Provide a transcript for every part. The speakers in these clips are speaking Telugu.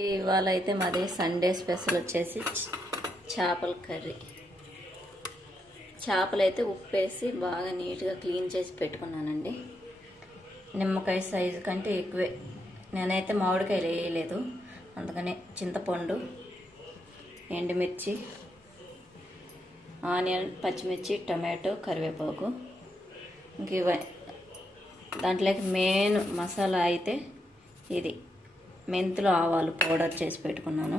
ఇవాళ అయితే మాది సండే స్పెషల్ వచ్చేసి చేపల కర్రీ. చేపలు అయితే వేసి బాగా నీట్గా క్లీన్ చేసి పెట్టుకున్నానండి. నిమ్మకాయ సైజు కంటే ఎక్కువే. నేనైతే మామిడికాయలు వేయలేదు. అందుకనే చింతపండు ఎండుమిర్చి ఆనియన్ పచ్చిమిర్చి టమాటో కరివేపాకు. ఇంక ఇవ. దాంట్లోకి మెయిన్ మసాలా అయితే ఇది. మెంతులు ఆవాలు పౌడర్ చేసి పెట్టుకున్నాను.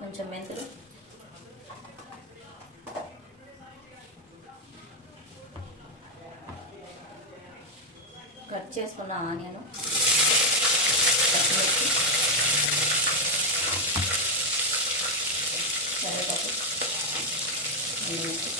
కొంచెం మెంతులు. కట్ చేసుకున్న ఆనియను. పచ్చిమిర్చి కరివేపాకు ఎండుమిర్చి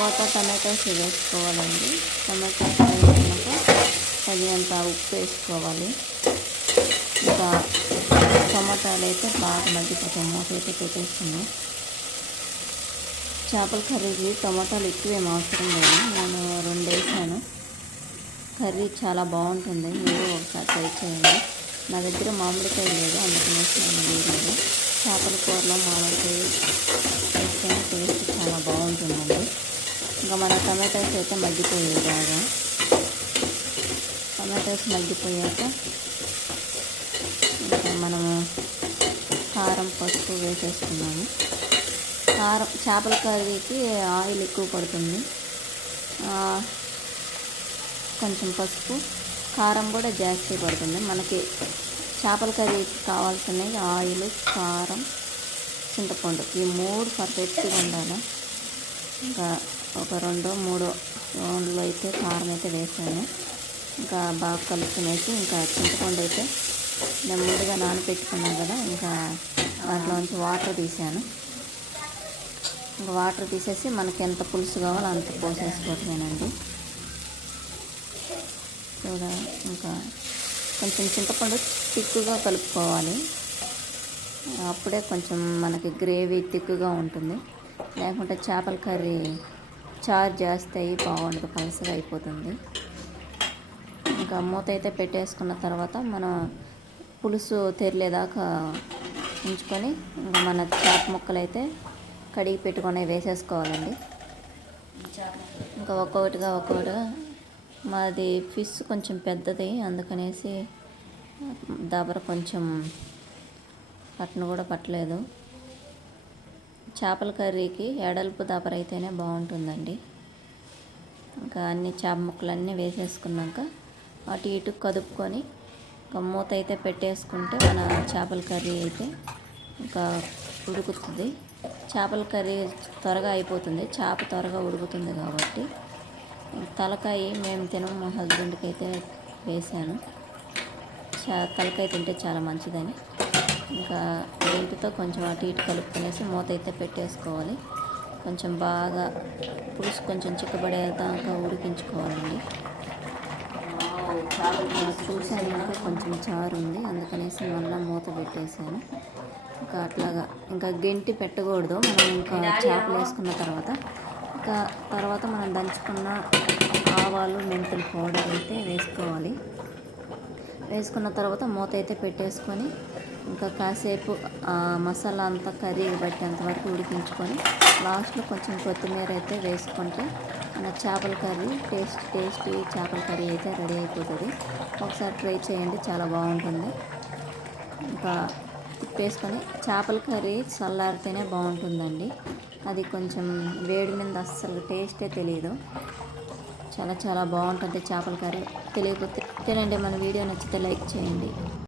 తర్వాత టమాటోస్ వేసుకోవాలండి. టమాటోస్ వేసుకున్నాక తగినంత ఉప్పు వేసుకోవాలి. ఇంకా టమాటాలు అయితే బాగా మగ్గిపోతాయి. మూత అయితే పెట్టేస్తున్నాం. చేపల కర్రీకి టమాటాలు ఎక్కువ ఏం అవసరం లేదు. నేను రెండు వేసాను. కర్రీ చాలా బాగుంటుంది. మీరు ఒకసారి ట్రై చేయండి. నా దగ్గర మామిడికాయ లేదు. అందుకనేసి నేను వేయలేదు. చేపల కూరలో మామిడికాయ వేస్తేనే టేస్ట్ చాలా బాగుంటుందండి ఇంకా మన టమాటాస్ అయితే మగ్గిపోయాయి బాగా. టమాటాస్ మగ్గిపోయాక ఇంకా మనము కారం పసుపు వేసేసుకున్నాము. కారం చేపల కర్రీకి ఆయిల్ ఎక్కువ పడుతుంది. కొంచెం పసుపు కారం కూడా జాస్తి పడుతుంది. మనకి చేపల కర్రీకి కావాల్సినవి ఆయిల్ కారం చింతపండు ఈ మూడు పర్ఫెక్ట్గా ఉండాలి. ఇంకా ఒక రెండో మూడో రౌండ్లో అయితే కారం అయితే వేసాను. ఇంకా బాగా కలుపుకునేసి ఇంకా చింతపండు అయితే నెమ్మదిగా నానబెట్టుకున్నాను కదా ఇంకా దాంట్లోంచి వాటర్ తీసాను. ఇంకా వాటర్ తీసేసి మనకి ఎంత పులుసు కావాలో అంత పోసేసుకోవటమేనండి. చూడ ఇంకా కొంచెం చింతపండు తిక్కుగా కలుపుకోవాలి. అప్పుడే కొంచెం మనకి గ్రేవీ తిక్కుగా ఉంటుంది. లేకుంటే చేపల కర్రీ చారు చేస్తే అయి బాగుండదు పలసగా అయిపోతుంది. ఇంకా మూత అయితే పెట్టేసుకున్న తర్వాత మనం పులుసు తెరిలేదాకా ఉంచుకొని ఇంకా మన చేప ముక్కలు అయితే కడిగి పెట్టుకొని వేసేసుకోవాలండి. ఇంకా ఒక్కొక్కటిగా ఒక్కొక్కటిగా మాది ఫిష్ కొంచెం పెద్దది అందుకనేసి దబర కొంచెం పట్టను కూడా పట్టలేదు. చేపల కర్రీకి ఎడల్పు దబర అయితేనే బాగుంటుందండి. ఇంకా అన్ని చేప ముక్కలన్నీ వేసేసుకున్నాక అటు ఇటు కదుపుకొని ఇంకా మూత అయితే పెట్టేసుకుంటే మన చేపల కర్రీ అయితే ఇంకా ఉడుకుతుంది. చేపల కర్రీ త్వరగా అయిపోతుంది. చేప త్వరగా ఉడుకుతుంది కాబట్టి తలకాయ మేము తినం మా హస్బెండ్కి అయితే వేసాను చా తలకాయ తింటే చాలా మంచిదని. ఇంకా దీంటితో కొంచెం అటు ఇటు కలుపుకునేసి మూత అయితే పెట్టేసుకోవాలి. కొంచెం బాగా పులుసు కొంచెం చిక్కబడేదాకా ఉడికించుకోవాలండి. చూసాను ఇంకా కొంచెం చారు ఉంది అందుకనేసి మళ్ళీ మూత పెట్టేశాను. ఇంకా అట్లాగా ఇంకా గెంటి పెట్టకూడదు. మనం ఇంకా చేపలు వేసుకున్న తర్వాత. ఇంకా తర్వాత మనం దంచుకున్న ఆవాలు మెంతులు పౌడర్ అయితే వేసుకోవాలి. వేసుకున్న తర్వాత మూత అయితే పెట్టేసుకొని ఇంకా కాసేపు మసాలా అంతా కర్రీ పట్టేంత వరకు ఉడికించుకొని లాస్ట్లో కొంచెం కొత్తిమీర అయితే వేసుకుంటే మన చేపల కర్రీ టేస్ట్ టేస్టీ చేపల కర్రీ అయితే రెడీ అయిపోతుంది. ఒకసారి ట్రై చేయండి చాలా బాగుంటుంది. ఇంకా తిప్పేసుకొని చేపల కర్రీ చల్లారితేనే బాగుంటుందండి. అది కొంచెం వేడి మీద అస్సలు టేస్టే తెలియదు చాలా చాలా బాగుంటుంది చేపల కర్రీ. తెలియకపోతే తినండి మన వీడియో నచ్చితే లైక్ చేయండి.